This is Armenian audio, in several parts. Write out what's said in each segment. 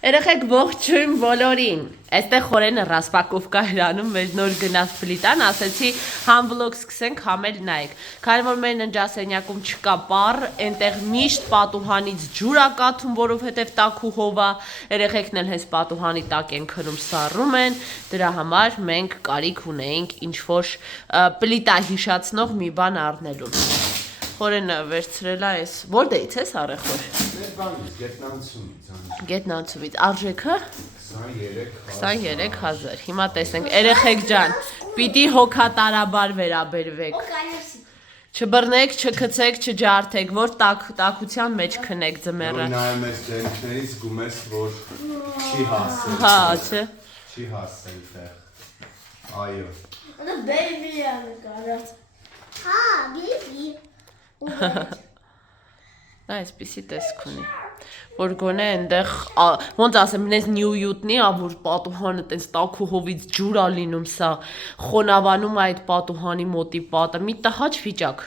Երեխեք ողջույն բոլորին։ Այստեղ խորենը ռասպակովկա հրանում մեր նոր գնաց պլիտան, ասեցի համ վլոգ սկսենք, համ էլ նայեք։ Քանի որ մեր ննջասենյակում չկա պար, այնտեղ միշտ պատուհանից ջուր ա կաթում, որովհետև տաքու հով ա, երեխեքն էլ հենց պատուհանի տակ են քնում, սառում են, դրա համար մենք կարիք ունեինք ինչ-որ պլիտա հիշացնող մի բան առնելու։ Խորենը վերցրել է այս, որտեղից ես արեխոր։ Գետնանցումից, արժեքը 23,000, հիմա տեսենք, երեխեք ջան, պիտի հոգատարաբար վերաբերվեք, չբռնեք, չքցեք, չջարդեք, որ տաքության մեջ քնեք ձմեռը։ Նայում ես դեմքներից զգում ես, որ չի հասել։ Հա, չէ։ Չի հասել տեղ, այո։ Դա baby է նկարած։ Հա, baby։ Նա այսպիսի տեսք ունի, որ գոնե այնտեղ, ոնց ասեմ, նես նյույուտնի, որ պատուհանը տենց տաքու հովից ջուր ա լինում սա, խոնավանում այդ պատուհանի մոտի պատը, մի տհաճ վիճակ։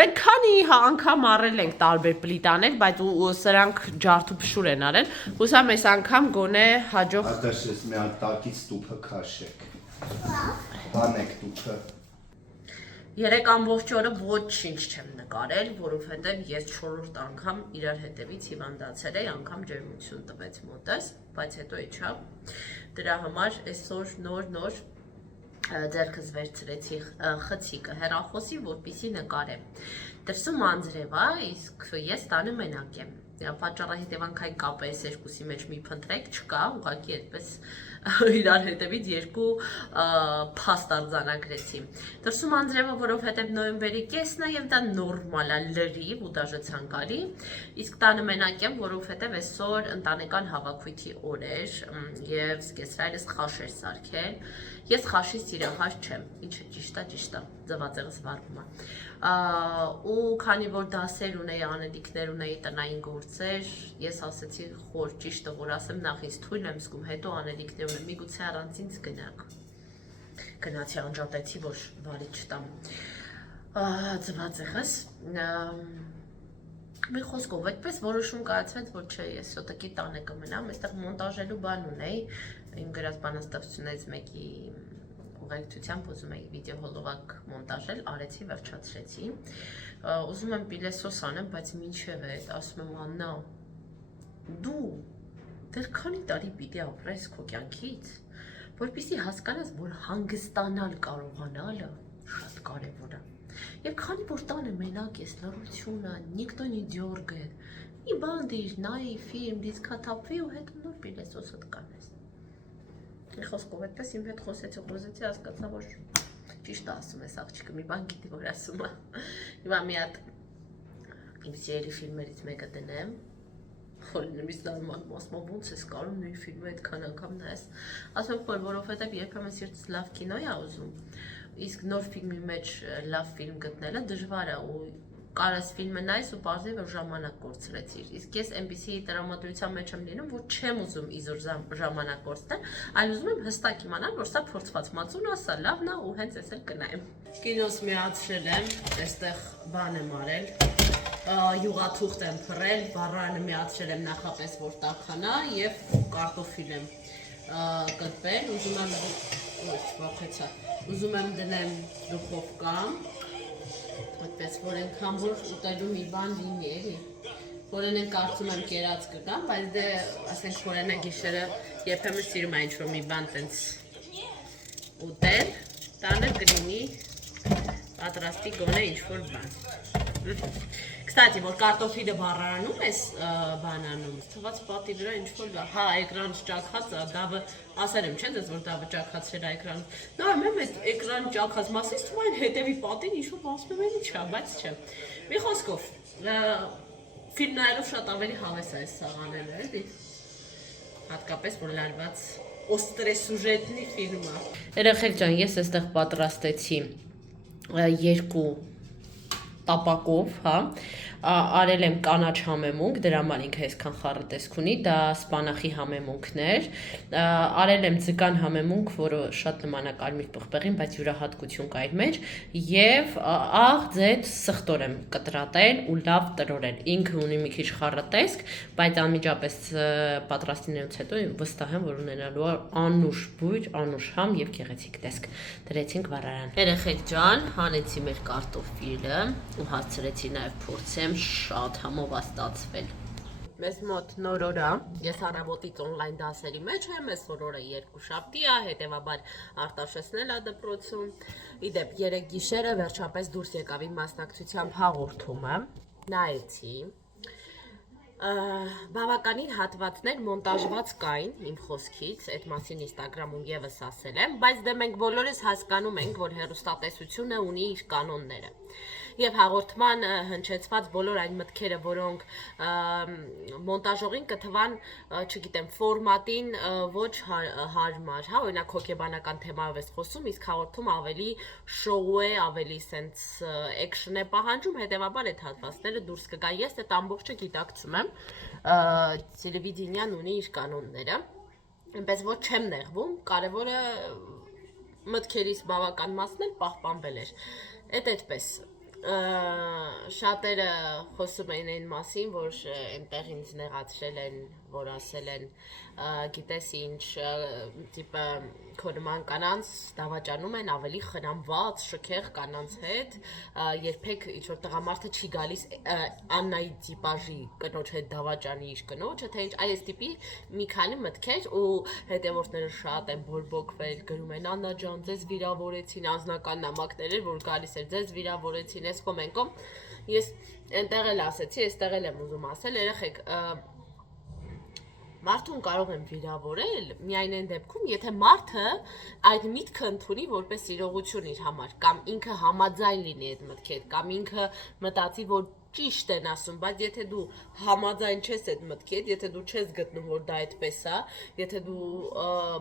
Մենք քանի անգամ առել ենք տարբեր պլիտաներ, բայց սրանք ջարդու փշուր են արել, հուսամ այս անգամ գոնե հաջող։ Ատաշես մի հատ տակից տուփը քաշեք։ Բանեք տուփը։ 3 ամբողջ օրը ոչինչ չեմ նկարել, որովհետև ես 4-րդ անգամ իրար հետևից հիվանդացել էի, անգամ ջերմություն տվեց մոտս, բայց հետո իջա։ Դրա համար այսօր նոր ձեռքս վերցրեցի խցիկը հեռախոսի, որպեսզի նկարեմ։ Դրսում անձրև է, իսկ ես տանը մենակ եմ։ Պատճառը հետևանքային կապը այս երկուսի մեջ մի փնտրեք չկա, ուղղակի այդպես իրար հետևից երկու փաստ արձանագրեցի։ Դրսում անձրևը, որովհետև նոյեմբերի կեսն է եւ դա նորմալ է, լրիվ ու դաժե ցանկալի, իսկ տանը մենակ եմ, որովհետև այսօր ընտանեկան հավաքույթի օր էր եւ սկեսրայլս խաշ էր սարքել։ Ես խաշի սիրահար չեմ, ինչը ճիշտ է, ձվածեղս վարվում է։ Ու քանի որ դասեր ունեի, անելիքներ ունեի, տնային գործեր, ես ասեցի խոր ճիշտը, որ ասեմ նախ ինձ թույլ եմ զգում, հետո անելիքներ ունեմ, միգուցե առանց ինձ գնաք։ Գնացի անջատեցի, որ վարի չտամ ձվածեղս։ Մի խոսքով, այդպես որոշում կայացվեց, որ չէ, ես յոտակի տանը կմնամ, այստեղ մոնտաժելու բան ունեի, իմ գրած բանաստեղծություններից մեկի ուղեկցությամբ ուզում էի վիդեո հոլովակ մոնտաժել, արեցի, վերջացրեցի։ Ուզում եմ պիլեսոս անեմ, բայց մինչև այդ ասում եմ Աննա, դու դեռ քանի տարի պիտի ապրես քո կյանքից, որպեսզի հասկանաս, որ հանգստանալ կարողանալը շատ կարևոր է։ Եվ քանի որ տանը մենակ ես, լռությունը, никто не дергает, մի բան դիր, նայի, ֆիլմ, դիսկաթափվի ու հետո նոր պիլեսոսդ կանես։ Մի խոսքով այդպես իմ հետ խոսեցի, հասկացա, որ ճիշտ ասում ես աղջիկը, մի բան գիտի, որ ասում է։ Հիմա մի հատ իմ սիրելի ֆիլմերից մեկը դնեմ, խորին միշտ նորմալ ասում ոնց ես կարում նույն ֆիլմը այդքան անգամ նայես, ասում որ որովհետև երբեմն սիրտս լավ կինո է ուզում, իսկ նոր ֆիլմի մեջ լավ ֆիլմ գտնելը դժվար է ու կարաս ֆիլմը նայես ու պարզի որ ժամանակ կորցրեցիր, իսկ ես այնպիսի տրամադրության մեջ եմ լինում, որ չեմ ուզում իզուր ժամանակ կորցնել, այլ ուզում եմ հստակ իմանալ, որ սա փորձված մածուն է, սա լավն է ու հենց էս էլ կնայեմ։ Կինոս միացրել եմ, այստեղ բան եմ արել, յուղաթուղթ եմ փռել, բառարանը միացրել եմ նախապես, որ տաքանա եւ կարտոֆիլ եմ կտվել, ուզում եմ դնեմ դուխովկա, այդպես որ ենքան որ ուտելու մի բան լինի էլի, որեն են կարծում եմ կերած կգամ, բայց դե ասենք որենը գիշերը երբեմն սիրում է ինչ-որ մի բան տենց ուտել, տանը կլինի պատրաստի գոնե ինչ-որ բան։ Կստատի, որ կարտոֆիլը բառարանում ես բանանում, թված պատի վրա ինչ-որ, հա, էկրանս ճաքած, դավը, ասել եմ, չէ դες, որ դավը ճաքացրել է էկրան, նայում եմ այդ էկրան ճաքած մասից, թվում այն հետևի պատին ինչ-որ բացնում են իչ է, բայց չէ։ Մի խոսքով, ֆիլմ նայելով շատ ավելի հավես է այս սաղանելը, էլի, հատկապես, որ լարված օստրեսուժետնի ֆիլմ է։ Երեխեք ջան, ես այստեղ պատրաստեցի երկու տապակով, հա, արել եմ կանաչ համեմունք, դրա համար ինքը այսքան խառը տեսք ունի, դա սպանախի համեմունքներ, արել եմ ձկան համեմունք, որը շատ նման է կարմիր պղպեղին, բայց յուրահատկություն կա իր մեջ, եւ աղ ձեթ սխտոր եմ կտրատել ու լավ տրորել, ինքը ունի մի քիչ խառը տեսք, բայց անմիջապես պատրաստինելուց հետո վստահ եմ, որ ունենալու է անուշ բույր, անուշ համ եւ գեղեցիկ տեսք, դրեցինք վառարան։ Երեխեք ջան, հանեցի մեր կարտոֆիլը ու հասցրեցի նաև փորձեմ, շատ համով ստացվել։ Մեզ մոտ նոր օր է, ես առավոտից օնլայն դասերի մեջ եմ, այսօր օրը երկուշաբթի է, հետևաբար Արտաշեսնել է դպրոցում։ Իդեպ երեկ գիշերը վերջապես դուրս եկավ իմ մասնակցությամբ հաղորդումը, նայեցի։ Բավականին հատվածներ մոնտաժված կային իմ խոսքից, այդ մասին Instagram-ում եւս ասել եմ, բայց դե մենք բոլորս հասկանում ենք, որ հեռուստատեսությունը ունի իր կանոնները։ Եվ հաղորդման հնչեցված բոլոր այն մտքերը, որոնք մոնտաժողին կթվան, չգիտեմ, ֆորմատին ոչ հարմար, հա, օրինակ հոգեբանական թեմայով ես խոսում, իսկ հաղորդումը ավելի շոու է, ավելի սենց էքշն է պահանջում, հետևաբար այդ հատվածները դուրս կգա։ Ես այդ ամբողջը գիտակցում եմ, տելևիդենիան ունի իր կանոնները, այնպես որ չեմ նեղվում, կարևորը մտքերից բավական մասն էլ պահպանվել էր, այդպես շատերը խոսում էին այն մասին, որ այնտեղ ինձ նեղացրել են, որ ասել են, գիտես ինչ, տիպը քո նման կանանց դավաճանում են ավելի խնամված, շքեղ կանանց հետ, երբեք ինչ-որ տղամարդը չի գալիս Աննայի տիպաժի կնոջ հետ դավաճանի իր կնոջը, թե ինչ, այս տիպի մի քանի մտքեր ու հետևորդները շատ են բորբոքվել, գրում են Աննա ջան, ձեզ վիրավորեցին, անձնական նամակներ էր, որ գալիս էր, ձեզ վիրավորեցին, ես կոմենկոմ, ես այնտեղ էլ ասեցի, այստեղ էլ եմ ուզում ասել, երեխեք, մարդուն կարող եմ վիրավորել միայն այն դեպքում, եթե մարդը այդ միտքը ընդունի որպես իրողություն իր համար, կամ ինքը համաձայն լինի այդ մտքի հետ, կամ ինքը մտածի, որ ճիշտ են ասում, բայց եթե դու համաձայն չես այդ մտքի հետ, եթե դու չես գտնում, որ դա այդպես է, եթե դու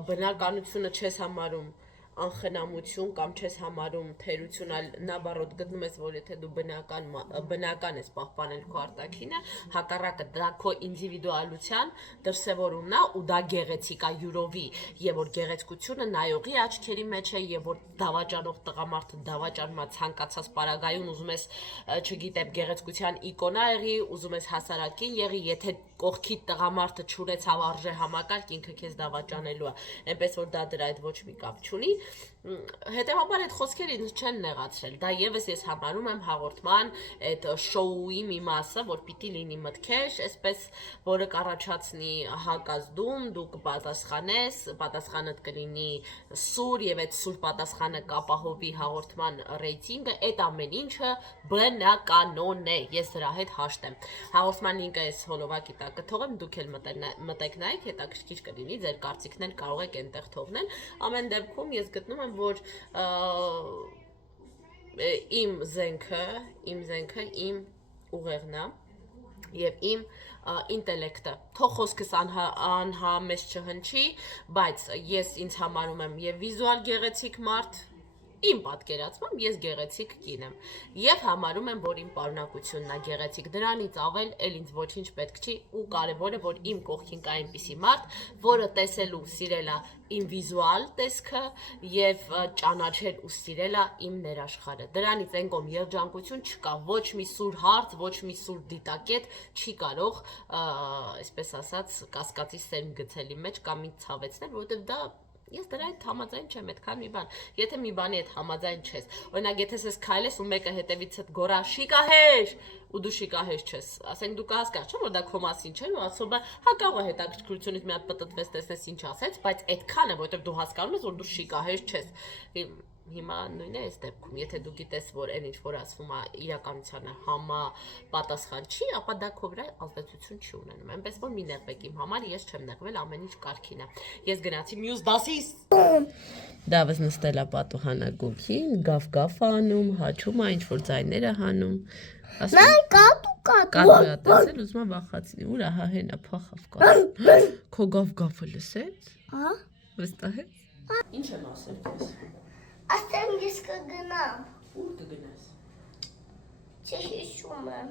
բնականությունը չես համարում անխնամություն կամ չես համարում թերություն, այլ նաբարոտ գտնում ես, որ եթե դու բնական ես պահպանել քո արտաքինը, հակառակը դա քո ինդիվիդուալության դրսևորումն է ու դա գեղեցիկ է յուրովի, եւ որ գեղեցկությունը նայողի աչքերի մեջ է, եւ որ դավաճանող տղամարդը դավաճանում է ցանկացած պարագայում, ուզում ես, չգիտեմ, գեղեցկության իկոնա եղի, ուզում ես հասարակին եղի, եթե կողքի տղամարդը չուրեցավ արժե համակարգ, ինքը քեզ դավաճանելու է, այնպես որ դա դրա հետ ոչ մի կապ չունի։ Հետևաբար այդ խոսքերը ինձ չեն նեղացրել, դա եւս ես համարում եմ հաղորդման այդ շոուի մի մասը, որ պիտի լինի մտքեր, այսպես որը կառաջացնի հակազդում, դու կպատասխանես, պատասխանդ կլինի սուր եւ այդ սուր պատասխանը կապահովի հաղորդման ռեյտինգը, այդ ամեն ինչը բնականon է, ես դրա հետ հաշտ եմ։ Հաղորդման լինկը ես հոլովակի տակ կթողեմ, դուք էլ մտեք նայեք, հետաքրքիր կլինի, ձեր կարծիքներ կարող եք այնտեղ թողնել, ամեն դեպքում ես գտնում եմ, որ իմ զենքը իմ ուղեղն է եւ իմ ինտելեկտը, թող խոսքս անհամեստ չհնչի, բայց ես ինձ համարում եմ եւ վիզուալ գեղեցիկ մարդ, իմ պատկերացմամբ ես գեղեցիկ կին եմ եւ համարում եմ, որ իմ պարունակությունն է գեղեցիկ, դրանից ավել էլ ինձ ոչինչ պետք չի ու կարեւորը, որ իմ կողքին կա այնպիսի մարդ, որը տեսել ու սիրել է իմ վիզուալ տեսքը եւ ճանաչել ու սիրել է իմ ներաշխարհը, դրանից այն կողմ երջանկություն չկա, ոչ մի սուր հարց, ոչ մի սուր դիտակետ չի կարող, այսպես ասած, կասկածի սերմ գցելի մեջ կամ ինձ ցավեցնել, որովհետեւ դա ես դրա հետ համաձայն չեմ, այդքան մի բան, եթե մի բանի հետ համաձայն չես, օրինակ եթե ես քայլես ու մեկը հետևիցդ գորա շիկահեր ու դու շիկահեր չես, ասենք դու կհասկանաս, չէ՞ որ դա քո մասին չէ, ու ասում է, հա կարող է հետաքրքրությունից մի հատ պտտվես, տեսնես ինչ ասեց, բայց այդքան է, որովհետև դու հասկանում ես, որ դու շիկահեր չես։ Հիմա նույնն է այս դեպքում, եթե դու գիտես, որ այն ինչ որ ասվում է իրականությանը համապատասխան չի, ապա դա քո վրա ազդեցություն չի ունենում, այնպես որ մի նեղվեք իմ համար, ես չեմ նեղվել, ամեն ինչ կարգին է։ Ես գնացի մյուս դասից։ Դավս նստել է պատուհանագույքին, գավ անում, հաչում է, ինչ որ ձայներ է հանում։ Mən qatu. Կատու է տեսել, ուզում է վախացնի, ուր ահա հենա փախավ կատու։ Քո գավ լսեց։ Հա։ Վստահ ես։ Ինչ եմ ասել քեզ։ Ասեմ ես կգնամ։ Ուր կգնաս։ Չհիշում եմ։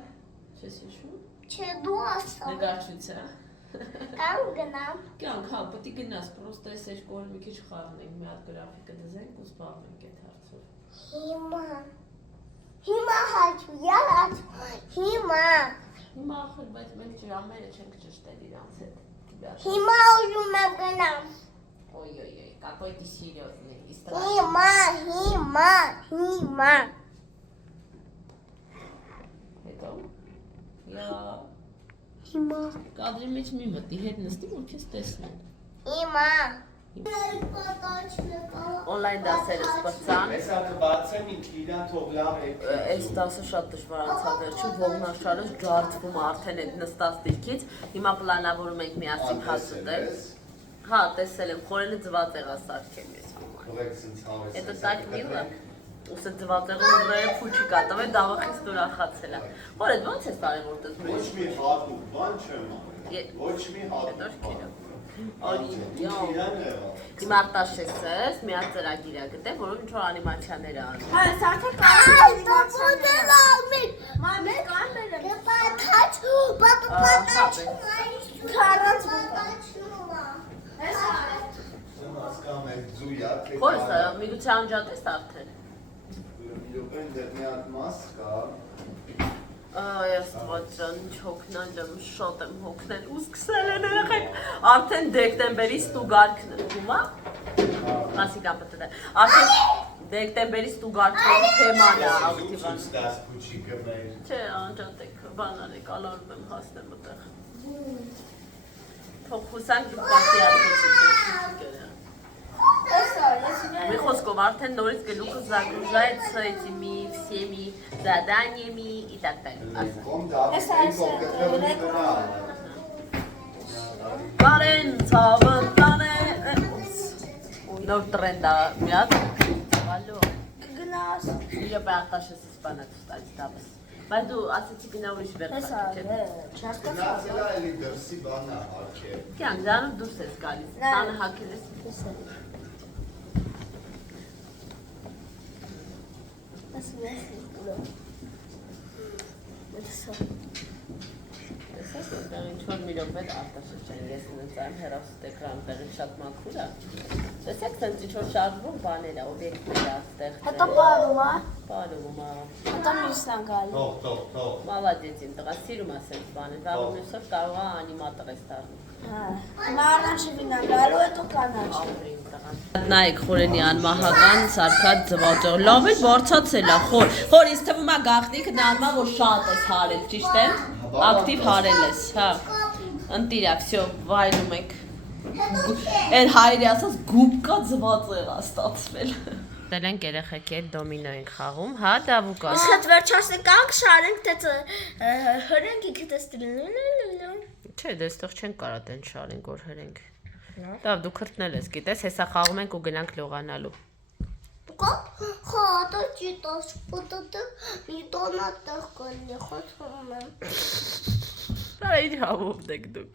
Չես հիշում։ Չէ, դու ասա։ Նկարչության։ Կամ գնամ։ Կյանք, հա, պետք է գնաս, պրոստը այս երկու օր մի քիչ խառնենք, մի հատ գրաֆիկը դզենք ու զբաղվենք այդ հարցով։ Հիմա հաճու, յաց։ Հիմա։ Հիմա ախր, բայց մենք ջրամերը չենք ճշտել իրանց հետ։ Հիմա ուզում եմ գնամ։ Ой-ой-ой, какой ты серьезный и Հիմա։ Հետո։ Յա, Հիմա։ կադրի մեջ մի մտի, հետ նստի, որ քեզ տեսնեն։ Հիմա։ Օնլայն դասերը սպրծան։ Ես հատը բացեմ ինք իրան թող լավ եք։ Այս դասը շատ դժվար անցավ վերջում, ողնաշարը ջարդվում արդեն այդ նստած դիրքից։ Հիմա պլանավորում ենք միասին հաց ուտել։ Հա, տեսել եմ, խորենը ձվածեղա սարքեմ ես համար։ Թողեք ինձ հավես։ Это так мило։ Ուսը ձվածեղը ուղղել փուչի կատավ է դավախից ուրախացել է։ Որ այդ ո՞նց է տարել որ դες Ոչ մի հատուկ բան չեմ արել։ Ոչ մի հատուկ բան։ Իրան եղավ։ Իմ Արտաշեսս մի հատ ծրագիր է գտել, որում ինչ-որ անիմացիաներ է անում։ Այ, Մամե, կամերը։ Պատաչ, պատաչ։ Քարած Չեմ հասկանում եք ձույա, թե Խորս է, միգության ջատես արդեն։ Յոպեն դեռ մի հատ մաս կա։ Այ աստված ջան, ինչ հոգնել եմ, շատ եմ հոգնել ու սկսել են երեխեք արդեն դեկտեմբերի ստուգարքն ումա։ Մասիկա պատտե։ Արդեն դեկտեմբերի ստուգարքների թեման է ակտիվան։ Ստաս փուչի գմեր։ Չէ, անջատեք, բանալի կալորում եմ հասնեմ ուտեղ։ Թող հուսանք դուք պատիացեցիք։ Մի խոսքով արդեն նորից գլուխը загружается этими всеми заданиями и так далее։ Բարեն ցավն տանե։ Նոր տրենդ է, մի հատ։ Ալո։ Գնաս։ Իրա բարտաշես սպանած ստալիս դավս։ Բայց դու ասեցի գնա ուրիշ վերջ։ Գնացելա էլի դրսի բանա հարկե։ Կյանք դրանով դուրս ես գալիս։ Տանը հակել ես։ Տեսես, որտեղ ինչ-որ մի րոպե Արտաշես չեն, ես նստայեմ հեռախոս էկրան տեղի շատ մաքուր է։ Տեսեք, սենց ինչ-որ շարժվող բաներ է, օբյեկտներ է այստեղ։ Հետո բարում է։ Բարում է։ Հետո մյուսն է գալի։ Թող։ Մալադեց իմ տղա, սիրում է սենց բաներ, վաղ մյուսով կարող է անիմատոր ես դառնում։ Հիմա առանջևին է գալու, հետո կանաչ։ Նայեք խորենի անմահական սարքած ձվածեղ, լավ է բարձացել է, խոր ինձ թվում է գաղտնիքը նայում է, որ շատ ես հարել, ճիշտ է, ակտիվ հարել ես, հա, ընտիրա, վсё, վայրում եք, էր հայրի ասած գուբկա ձվածեղ է ստացվել։ Դել ենք երեխեքի հետ դոմինո ենք խաղում, հա դավուկա։ Իսկ հետ վերջացնենք կանք շարենք, թե հրենք իքը տեստրին։ Չէ, դեստեղ չենք կարա տեն շարենք, որ հրենք։ Լավ, դու քրտնել ես, գիտես, հեսա խաղում ենք ու գնանք լողանալու։ Կոպ, խատը ճիտոս, պտտը, մի տոնատեղ կլի, խոթում եմ։ Դա իր հավով դեք դուք։